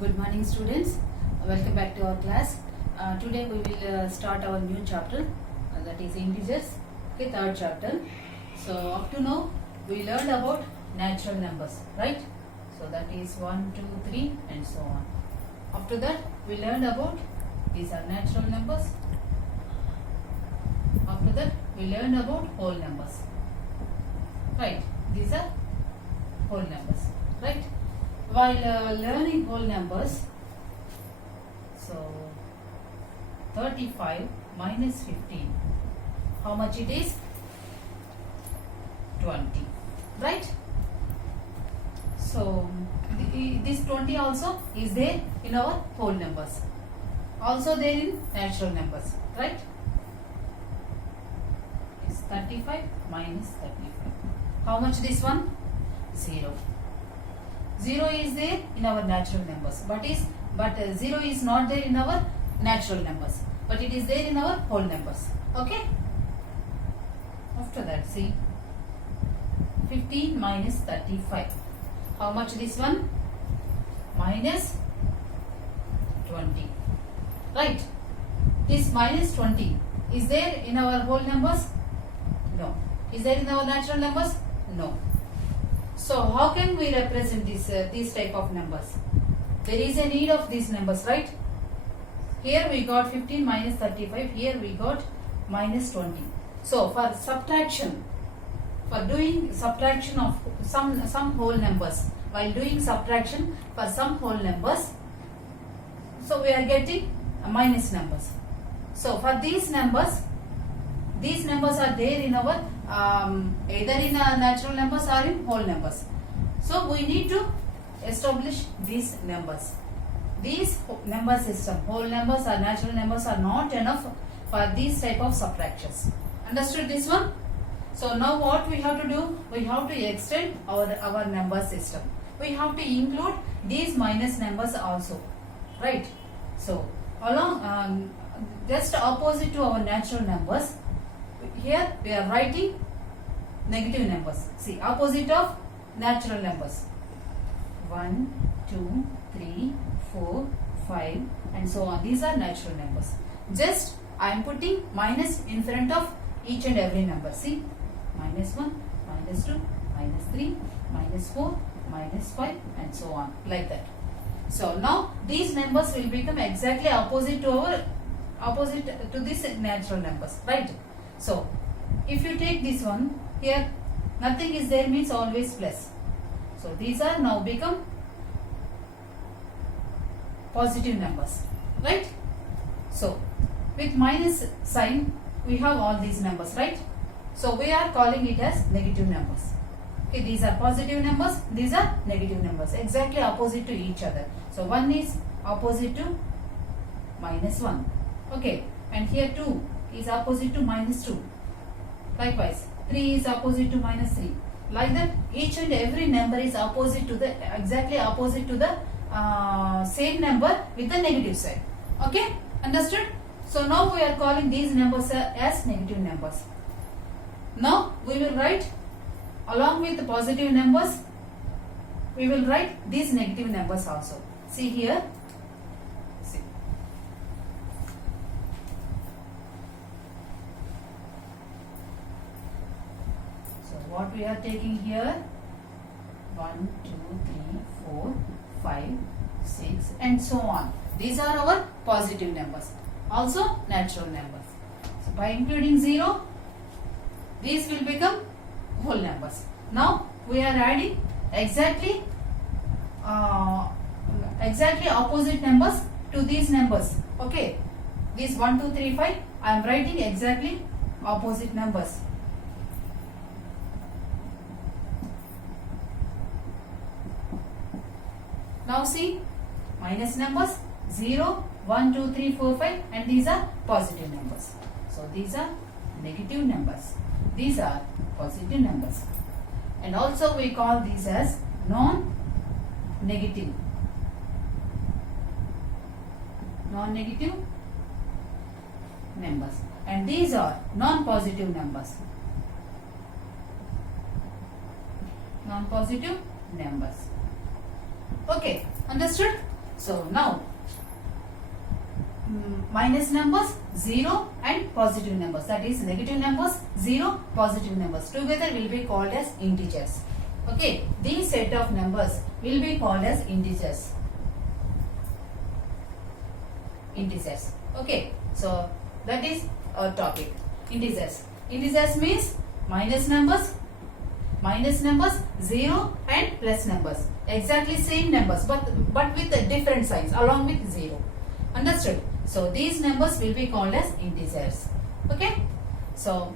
Good morning, students. Welcome back to our class. Today we will start our new chapter, that is integers. Okay, third chapter. So up to now we learned about natural numbers, right? So that is 1, 2, 3 and so on. After that we learned about these are natural numbers. After that we learned about whole numbers. Right? These are whole numbers, right? While learning whole numbers, so 35 minus 15, how much it is? 20, right? So this 20 also is there in our whole numbers, also there in natural numbers, right? It's 35 minus 35. How much this one? 0. 0 is there in our natural numbers, but 0 is not there in our natural numbers, but it is there in our whole numbers. Okay. After that, see 15 minus 35. How much this one? Minus 20. Right. This minus 20 is there in our whole numbers? No. Is there in our natural numbers? No. So how can we represent these type of numbers? There is a need of these numbers, right? Here we got 15 minus 35. Here we got minus 20. So for subtraction, for doing subtraction of some whole numbers, while doing subtraction for some whole numbers, so we are getting minus numbers. So for these numbers are there in our either in natural numbers or in whole numbers. So we need to establish these numbers. These number system, whole numbers or natural numbers are not enough for these type of subtractions. Understood this one? So now what we have to do? We have to extend our number system. We have to include these minus numbers also, right? So along just opposite to our natural numbers, here we are writing negative numbers. See, opposite of natural numbers. 1, 2, 3, 4, 5 and so on. These are natural numbers. Just I am putting minus in front of each and every number. See, minus 1, minus 2, minus 3, minus 4, minus 5 and so on, like that. So now these numbers will become exactly opposite to this natural numbers, right? So if you take this one, here nothing is there means always plus. So these are now become positive numbers, right? So with minus sign we have all these numbers, right? So we are calling it as negative numbers. Okay, these are positive numbers, these are negative numbers, exactly opposite to each other. So 1 is opposite to minus 1. Okay, and here 2 is opposite to minus 2. Likewise, 3 is opposite to minus 3. Like that, each and every number is opposite to exactly opposite to the same number with the negative side. Okay, understood? So now we are calling these numbers as negative numbers. Now we will write along with the positive numbers, we will write these negative numbers also. See here. See. So what we are taking here? 1, 2, 3, 4, 5, 6 and so on. These are our positive numbers. Also natural numbers. So by including 0, these will become whole numbers. Now we are adding exactly opposite numbers to these numbers. Okay, these 1, 2, 3, 5, I am writing exactly opposite numbers. Now see, minus numbers 0, 1, 2, 3, 4, 5 and these are positive numbers. So these are negative numbers. These are positive numbers. And also we call these as non-negative. Non-negative numbers. And these are non-positive numbers. Non-positive numbers. Okay, understood? So now minus numbers 0 and positive numbers, that is negative numbers 0, positive numbers together will be called as integers. Okay, these set of numbers will be called as integers. Integers. Okay, so that is our topic. Integers. Integers means minus numbers, 0 and plus numbers. Exactly same numbers, but with a different signs along with 0. Understood? So these numbers will be called as integers. Okay. So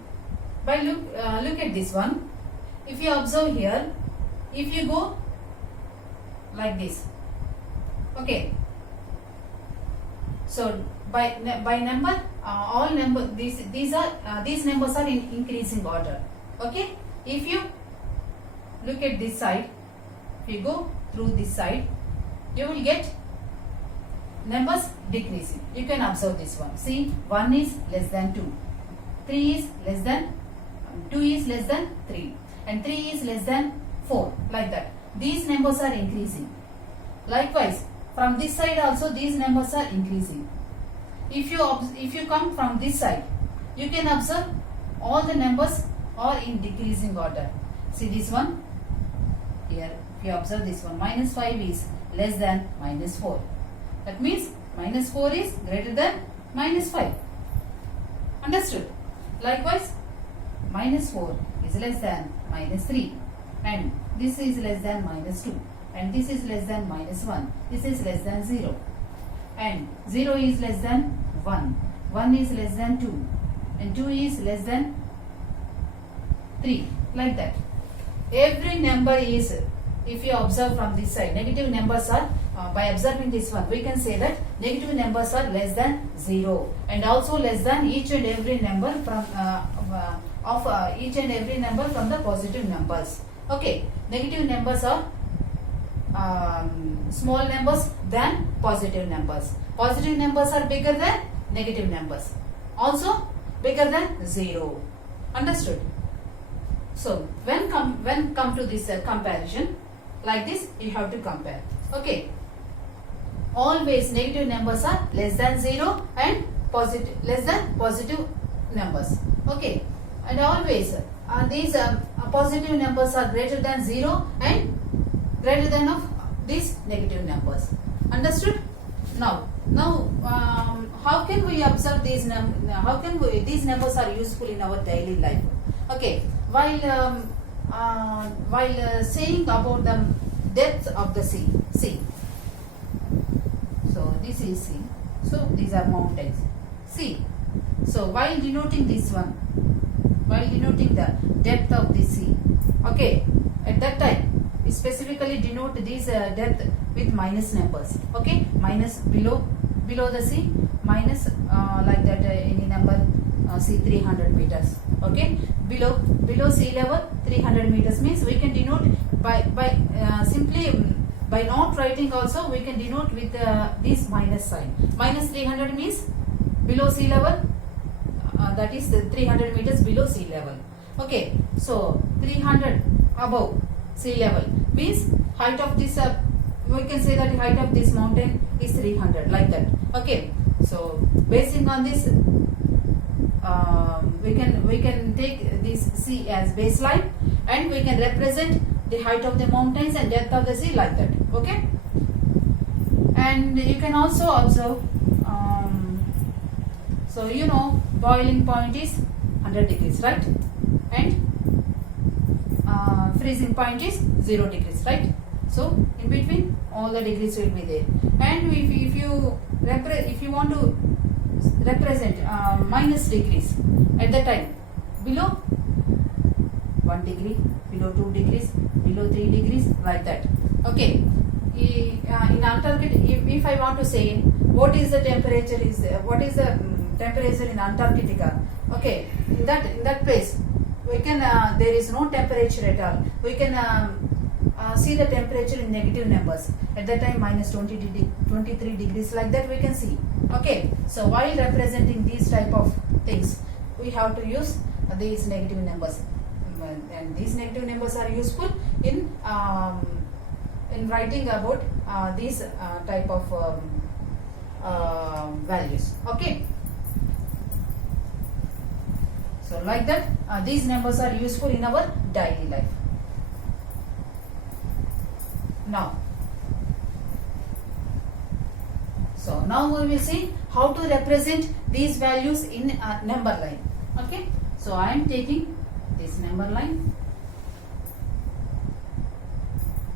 by look at this one. If you observe here, if you go like this, okay. So by number, all number these numbers are in increasing order. Okay. If you look at this side, if you go through this side, you will get numbers decreasing. You can observe this one. See, 1 is less than 2, 3 is less than 2 is less than 3, and 3 is less than 4, like that. These numbers are increasing. Likewise, from this side also these numbers are increasing. If you come from this side, you can observe all the numbers are in decreasing order. See this one here. If you observe this one, minus 5 is less than minus 4. That means minus 4 is greater than minus 5. Understood? Likewise, minus 4 is less than minus 3, and this is less than minus 2, and this is less than minus 1. This is less than 0, and 0 is less than 1. 1 is less than 2, and 2 is less than 3, like that. Every number is, if you observe from this side, negative numbers are, by observing this one, we can say that negative numbers are less than 0, and also less than each and every number from each and every number from the positive numbers. Okay, negative numbers are small numbers than positive numbers. Positive numbers are bigger than negative numbers, also bigger than 0. Understood? So when come to this comparison, like this you have to compare. Okay, always negative numbers are less than 0 and less than positive numbers. Okay, and always these positive numbers are greater than 0 and greater than of these negative numbers. Understood? Now how can we observe these these numbers are useful in our daily life? Okay, while saying about the depth of the sea. So this is sea. So these are mountains. Sea. So while denoting this one, while denoting the depth of the sea, okay, at that time we specifically denote this depth with minus numbers. Okay, minus below the sea, minus like that any number, say 300 meters. Okay, below sea level 300 meters means we can denote by simply by not writing also we can denote with this minus sign. Minus 300 means below sea level, that is 300 meters below sea level. Okay, so 300 above sea level means height of this we can say that height of this mountain is 300, like that. Okay, so basing on this we can take this sea as baseline, and we can represent the height of the mountains and depth of the sea, like that. Okay, and you can also observe, so you know boiling point is 100 degrees, right? And freezing point is 0 degrees, right? So in between all the degrees will be there. And if you want to represent minus degrees at the time, below 1 degree, below 2 degrees, below 3 degrees, like that. Okay, in Antarctica, if I want to say what is the temperature in Antarctica, okay, in that place we can there is no temperature at all. We can see the temperature in negative numbers. At that time minus 23 degrees, like that we can see. Okay, so while representing these type of things, we have to use these negative numbers, and these negative numbers are useful in writing about these type of values. Okay. So like that, these numbers are useful in our daily life. Now we will see how to represent these values in a number line. Okay. So I am taking this number line,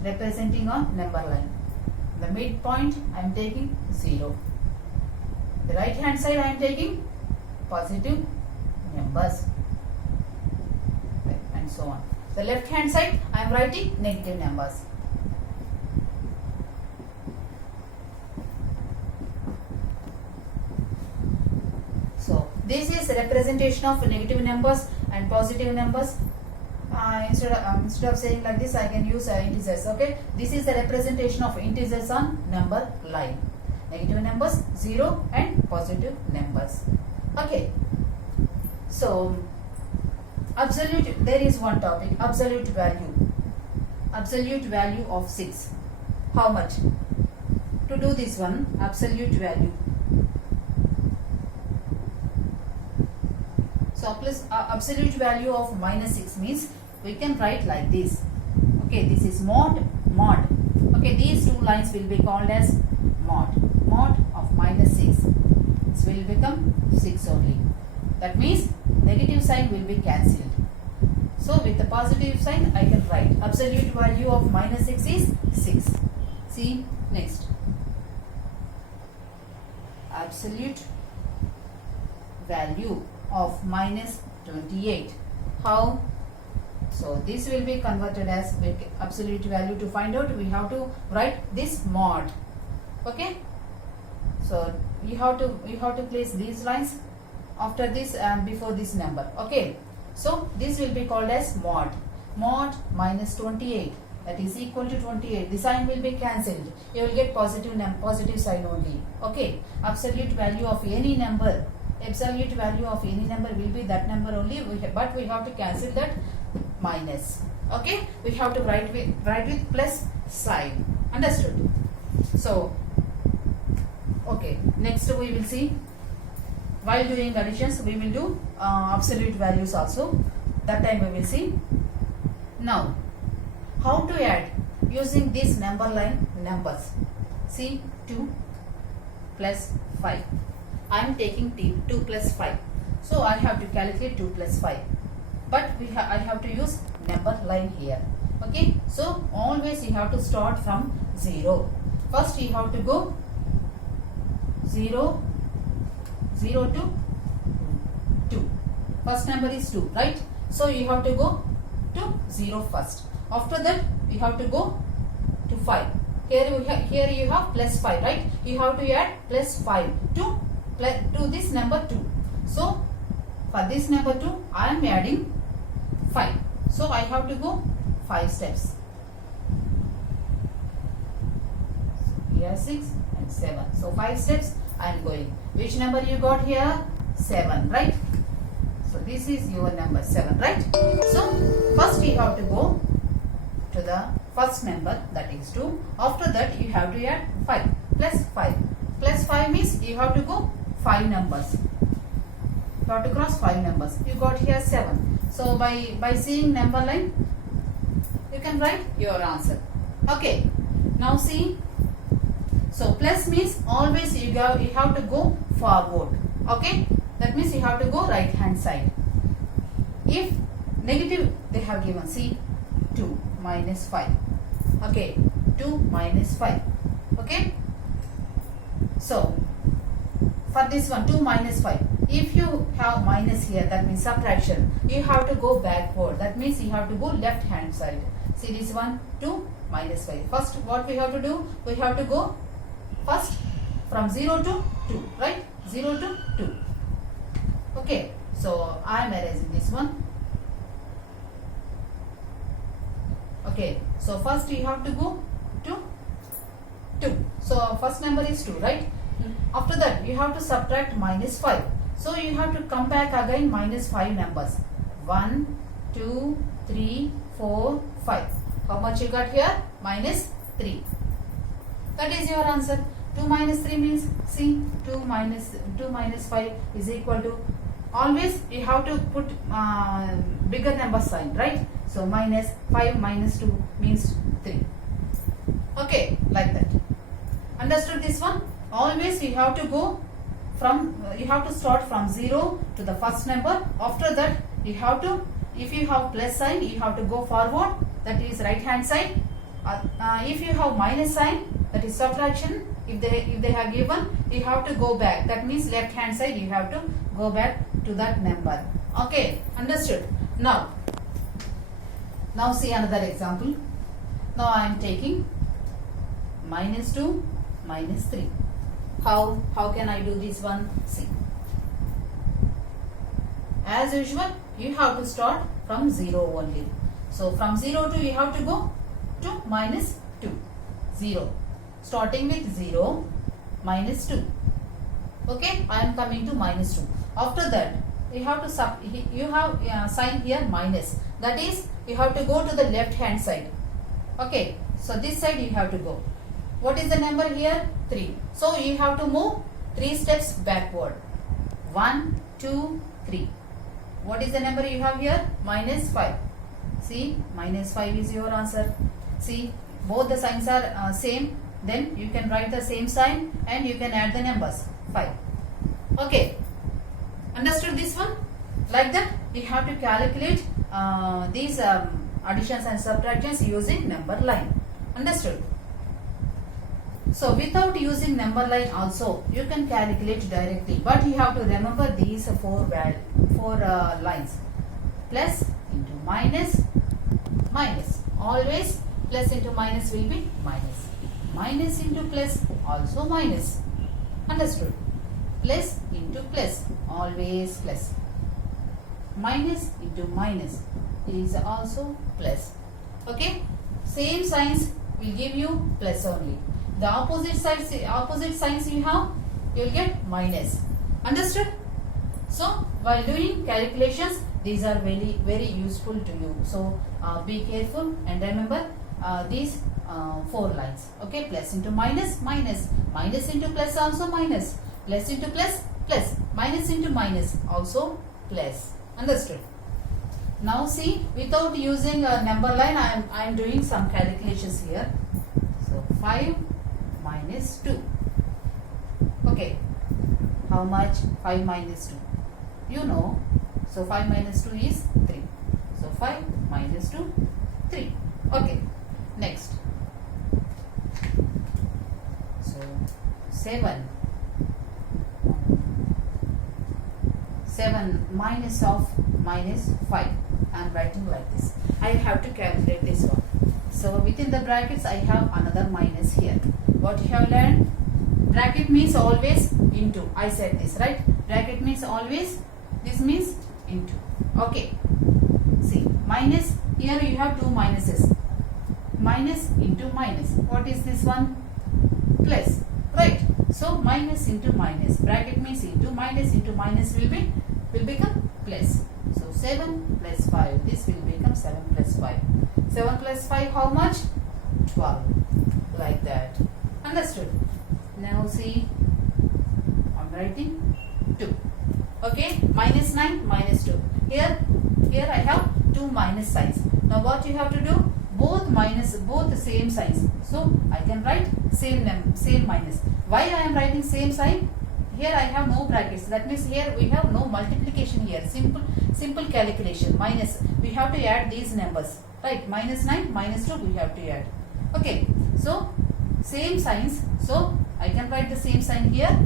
representing a number line. The midpoint I am taking 0. The right hand side I am taking positive numbers, and so on. The left hand side I am writing negative numbers. So this is representation of negative numbers and positive numbers. Instead of saying like this, I can use integers. Okay, this is the representation of integers on number line. Negative numbers 0 and positive numbers. Okay. So absolute, there is one topic, absolute value of 6. How much? To do this one, absolute value. So plus absolute value of -6 means we can write like this. Okay, this is mod. Okay, these two lines will be called as mod of -6. This will become 6 only. That means negative sign will be cancelled. So with the positive sign I can write absolute value of -6 is 6. See next. Absolute value of -28. How? So this will be converted as absolute value. To find out, we have to write this mod. Okay. So you have to place these lines after this and before this number. Okay. So this will be called as mod. Mod -28. That is equal to 28. The sign will be cancelled. You will get positive sign only. Okay. Absolute value of any number. Absolute value of any number will be that number only. But we have to cancel that minus. Okay. We have to write with plus sign. Understood? So okay. Next we will see. While doing additions, we will do absolute values also. That time we will see. Now, how to add using this number line numbers. See, 2 plus 5. I am taking 2 plus 5. So I have to calculate 2 plus 5. But I have to use number line here. Okay. So always you have to start from 0. First you have to go 0 to 2. First number is 2, right? So you have to go to 0 first. After that you have to go to 5. Here you have plus 5, right? You have to add plus 5 to this number 2. So for this number 2 I am adding 5. So I have to go 5 steps. Here 6 and 7. So 5 steps I am going. Which number you got here? 7, right? So this is your number 7, right? So first you have to go to the first number, that is 2. After that you have to add 5 plus 5. Plus 5 means you have to go 5 numbers. You have to cross 5 numbers. You got here 7. So by seeing number line, you can write your answer. Okay. Now see. So plus means always you have to go forward. Okay. That means you have to go right hand side. If negative, they have given, see, 2 minus 5. Okay. 2 minus 5. Okay. So for this one, 2 minus 5. If you have minus here, that means subtraction. You have to go backward. That means you have to go left hand side. See this one, 2 minus 5. First what we have to do? We have to go first from 0 to 2, right? 0 to 2. Okay. So I am erasing this one. Okay. So first you have to go to 2. So first number is 2, right? After that you have to subtract minus 5. So you have to come back again minus 5 numbers. 1, 2, 3, 4, 5. How much you got here? Minus 3. That is your answer. 2 minus 3 means, see, 2 minus 5 is equal to, always you have to put bigger number sign, right? So minus 5 minus 2 means 3. Okay, like that. Understood this one? Always you have to go from, you have to start from 0 to the first number. After that you have to, if you have plus sign, you have to go forward, that is right hand side. If you have minus sign, that is subtraction. If they have given, you have to go back, that means left hand side you have to go back to that number. Okay, understood? Now see another example. Now I am taking minus 2 minus 3. How can I do this one? See, as usual you have to start from 0 only. So from 0 to, you have to go to minus 2. 0, starting with 0 minus 2. Okay, I am coming to minus 2. After that you have to sign here minus, that is you have to go to the left hand side. Okay, so this side you have to go. What is the number here? 3. So you have to move 3 steps backward. 1, 2, 3. What is the number you have here? Minus 5. See, minus 5 is your answer. See, both the signs are same. Then you can write the same sign and you can add the numbers. 5. Okay. Understood this one? Like that, you have to calculate these additions and subtractions using number line. Understood? So without using number line also you can calculate directly, but you have to remember these four lines. Plus into minus, minus. Always plus into minus will be minus. Minus into plus, also minus. Understood? Plus into plus, always plus. Minus into minus is also plus. Okay? Same signs will give you plus only. The opposite signs you have, you will get minus. Understood? So while doing calculations, these are very, very useful to you. So be careful and remember these 4 lines. Okay, plus into minus, minus. Minus into plus, also minus. Plus into plus, plus. Minus into minus, also plus. Understood? Now see, without using a number line, I am doing some calculations here. So 5 minus 2. Okay, how much? 5 minus 2. You know, so 5 minus 2 is 3. So 5 minus 2, 3. Okay, next. So 7 minus of minus 5. I am writing like this. I have to calculate this one. So within the brackets I have another minus here. What you have learned? Bracket means always into. I said this, right? Bracket means always. This means into. Okay. See, minus. Here you have 2 minuses. Minus into minus. What is this one? Plus. Right. So minus into minus. Bracket means into minus will become plus. So 7 plus 5. This will become 7 plus 5. 7 plus 5 how much? 12. Like that. Understood? Now see, I'm writing 2. Okay, minus 9, minus 2. Here I have 2 minus signs. Now what you have to do? Both the same signs. So I can write same minus. Why I am writing same sign? Here I have no brackets. That means here we have no multiplication here. Simple calculation. Minus. We have to add these numbers. Right? Minus 9, minus 2 we have to add. Okay. So same signs. So I can write the same sign here.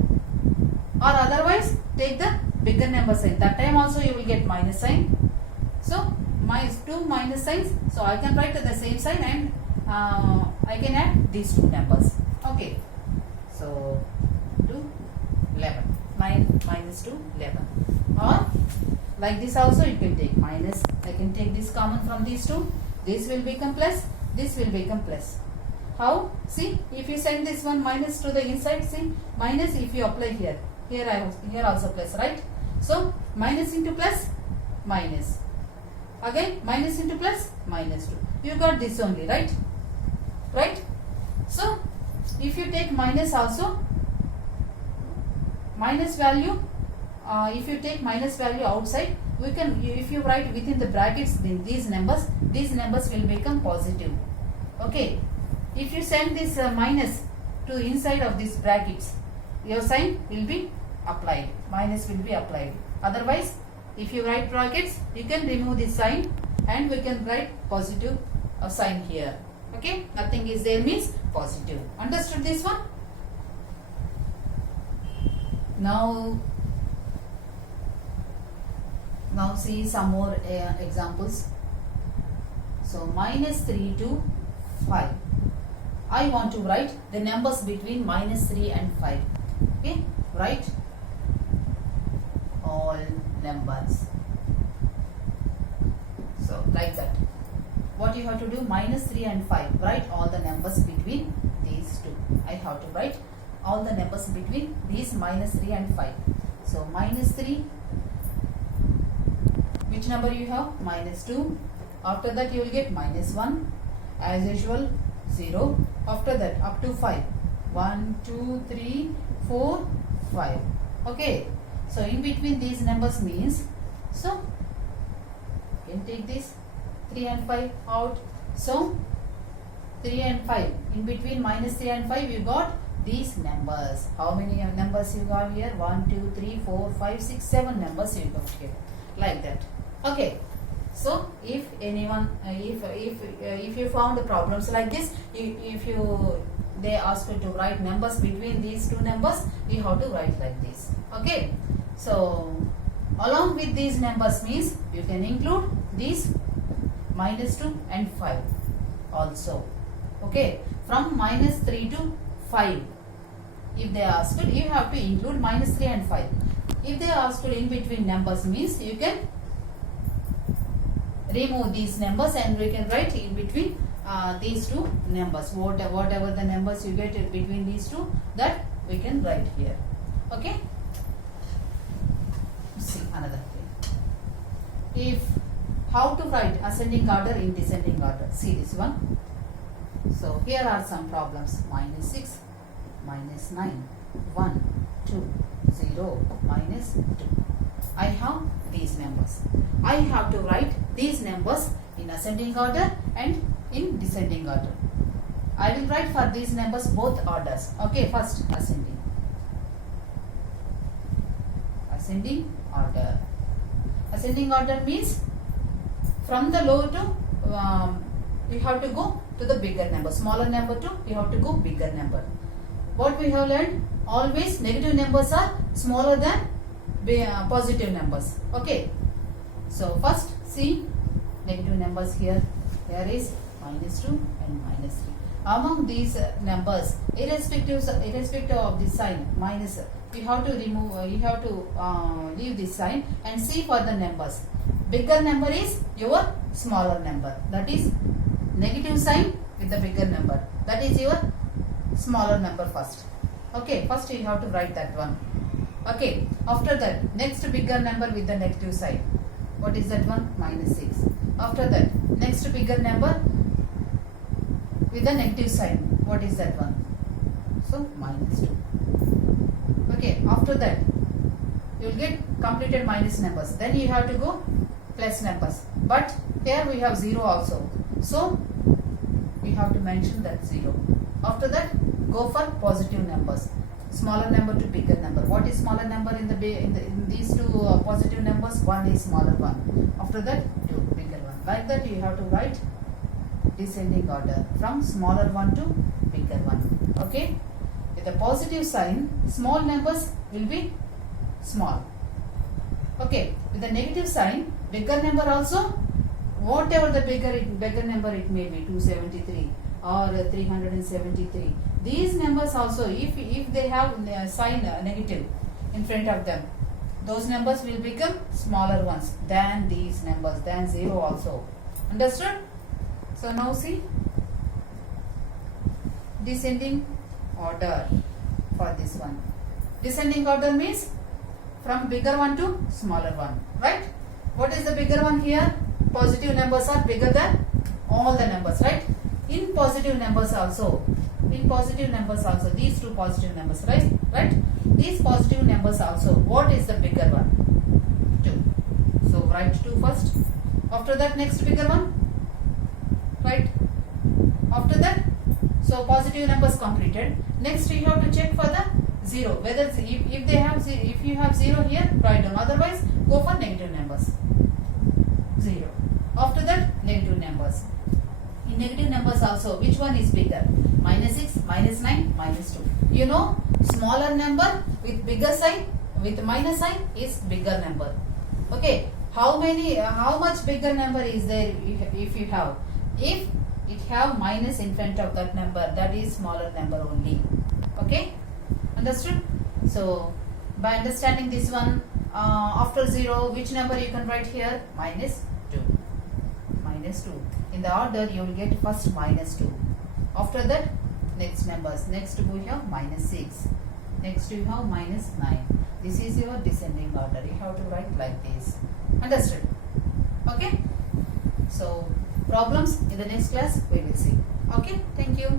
Or otherwise take the bigger number sign. That time also you will get minus sign. So minus 2 minus signs. So I can write the same sign and I can add these 2 numbers. Okay. So 2, 11. 9 minus 2, 11. Or like this also you can take minus. I can take this common from these 2. This will become plus. This will become plus. How? See, if you send this one minus to the inside, see, minus if you apply here. Here also plus, right? So minus into plus, minus. Again minus into plus, minus 2. You got this only, right? Right? So if you take minus also, minus value, if you take minus value outside, we can, if you write within the brackets these numbers will become positive. Okay, if you send this minus to inside of these brackets, your sign will be applied, minus will be applied. Otherwise, if you write brackets, you can remove this sign and we can write positive sign here. Okay, nothing is there means positive. Understood this one? Now see some more examples. So minus 3 to 5. I want to write the numbers between minus 3 and 5. Okay, write all numbers. So like that. What you have to do, minus 3 and 5. Write all the numbers between these two. I have to write all the numbers between these minus 3 and 5. So minus 3. Which number you have? Minus 2. After that you will get minus 1. As usual, 0. After that up to 5. 1, 2, 3, 4, 5. Okay. So in between these numbers means, so you can take this 3 and 5 out. So 3 and 5. In between minus 3 and 5 you got these numbers. How many numbers you got here? 1, 2, 3, 4, 5, 6, 7 numbers you got here. Like that. Okay. So if anyone, if you found problems like this, they ask you to write numbers between these two numbers, you have to write like this. Okay. So along with these numbers means you can include these minus 2 and 5 also. Okay. From minus 3 to 5. If they ask you, you have to include minus 3 and 5. If they ask you in between numbers means you can remove these numbers and we can write in between these two numbers. Whatever the numbers you get in between these two, that we can write here. Okay. See another thing. If how to write ascending order in descending order. See this one. So here are some problems. Minus 6, minus 9, 1, 2, 0, minus 2. I have these numbers. I have to write these numbers in ascending order and in descending order. I will write for these numbers both orders. Okay, first ascending. Ascending order. Ascending order means from the low to, you have to go to the bigger number. Smaller number to, you have to go bigger number. What we have learned, always negative numbers are smaller than positive numbers. Okay. So first see negative numbers here. There is minus 2 and minus 3. Among these numbers, irrespective of the sign minus, you have to remove. You have to leave this sign and see for the numbers. Bigger number is your smaller number. That is negative sign with the bigger number. That is your smaller number first. Okay. First you have to write that one. Okay. After that, next bigger number with the negative sign. What is that one? Minus 6. After that, next bigger number with the negative sign. What is that one? So minus 2. Okay. After that, you will get completed minus numbers. Then you have to go plus numbers. But here we have 0 also. So we have to mention that 0. After that, go for positive numbers. Smaller number to bigger number. What is smaller number in these two positive numbers? 1 is smaller one. After that, 2 bigger one. Like that you have to write descending order from smaller one to bigger one. Okay. With a positive sign, small numbers will be small. Okay. With a negative sign, bigger number also, whatever the bigger number it may be, 273 or 373. These numbers also, if they have sign negative in front of them, those numbers will become smaller ones than these numbers, than 0 also. Understood? So now see descending order for this one. Descending order means from bigger one to smaller one, right? What is the bigger one here? Positive numbers are bigger than all the numbers, right? In positive numbers also, in positive numbers also, these two positive numbers, right? These positive numbers also, what is the bigger one? 2. So write 2 first. After that, next bigger one, right? After that, so positive numbers completed. Next you have to check for the 0, whether if they have, if you have 0 here, write down, otherwise go for negative numbers. 0. After that, negative numbers. In negative numbers also, which one is bigger? -6, -9, -2. You know, smaller number with bigger sign, with minus sign, is bigger number. Okay, how much bigger number is there if you have? If it have minus in front of that number, that is smaller number only. Okay, understood? So by understanding this one, after 0, which number you can write here? -2. -2. In the order, you will get first -2. After that, next numbers. Next we have -6. Next you have -9. This is your descending order. You have to write like this. Understood? Okay. So problems in the next class we will see. Okay. Thank you.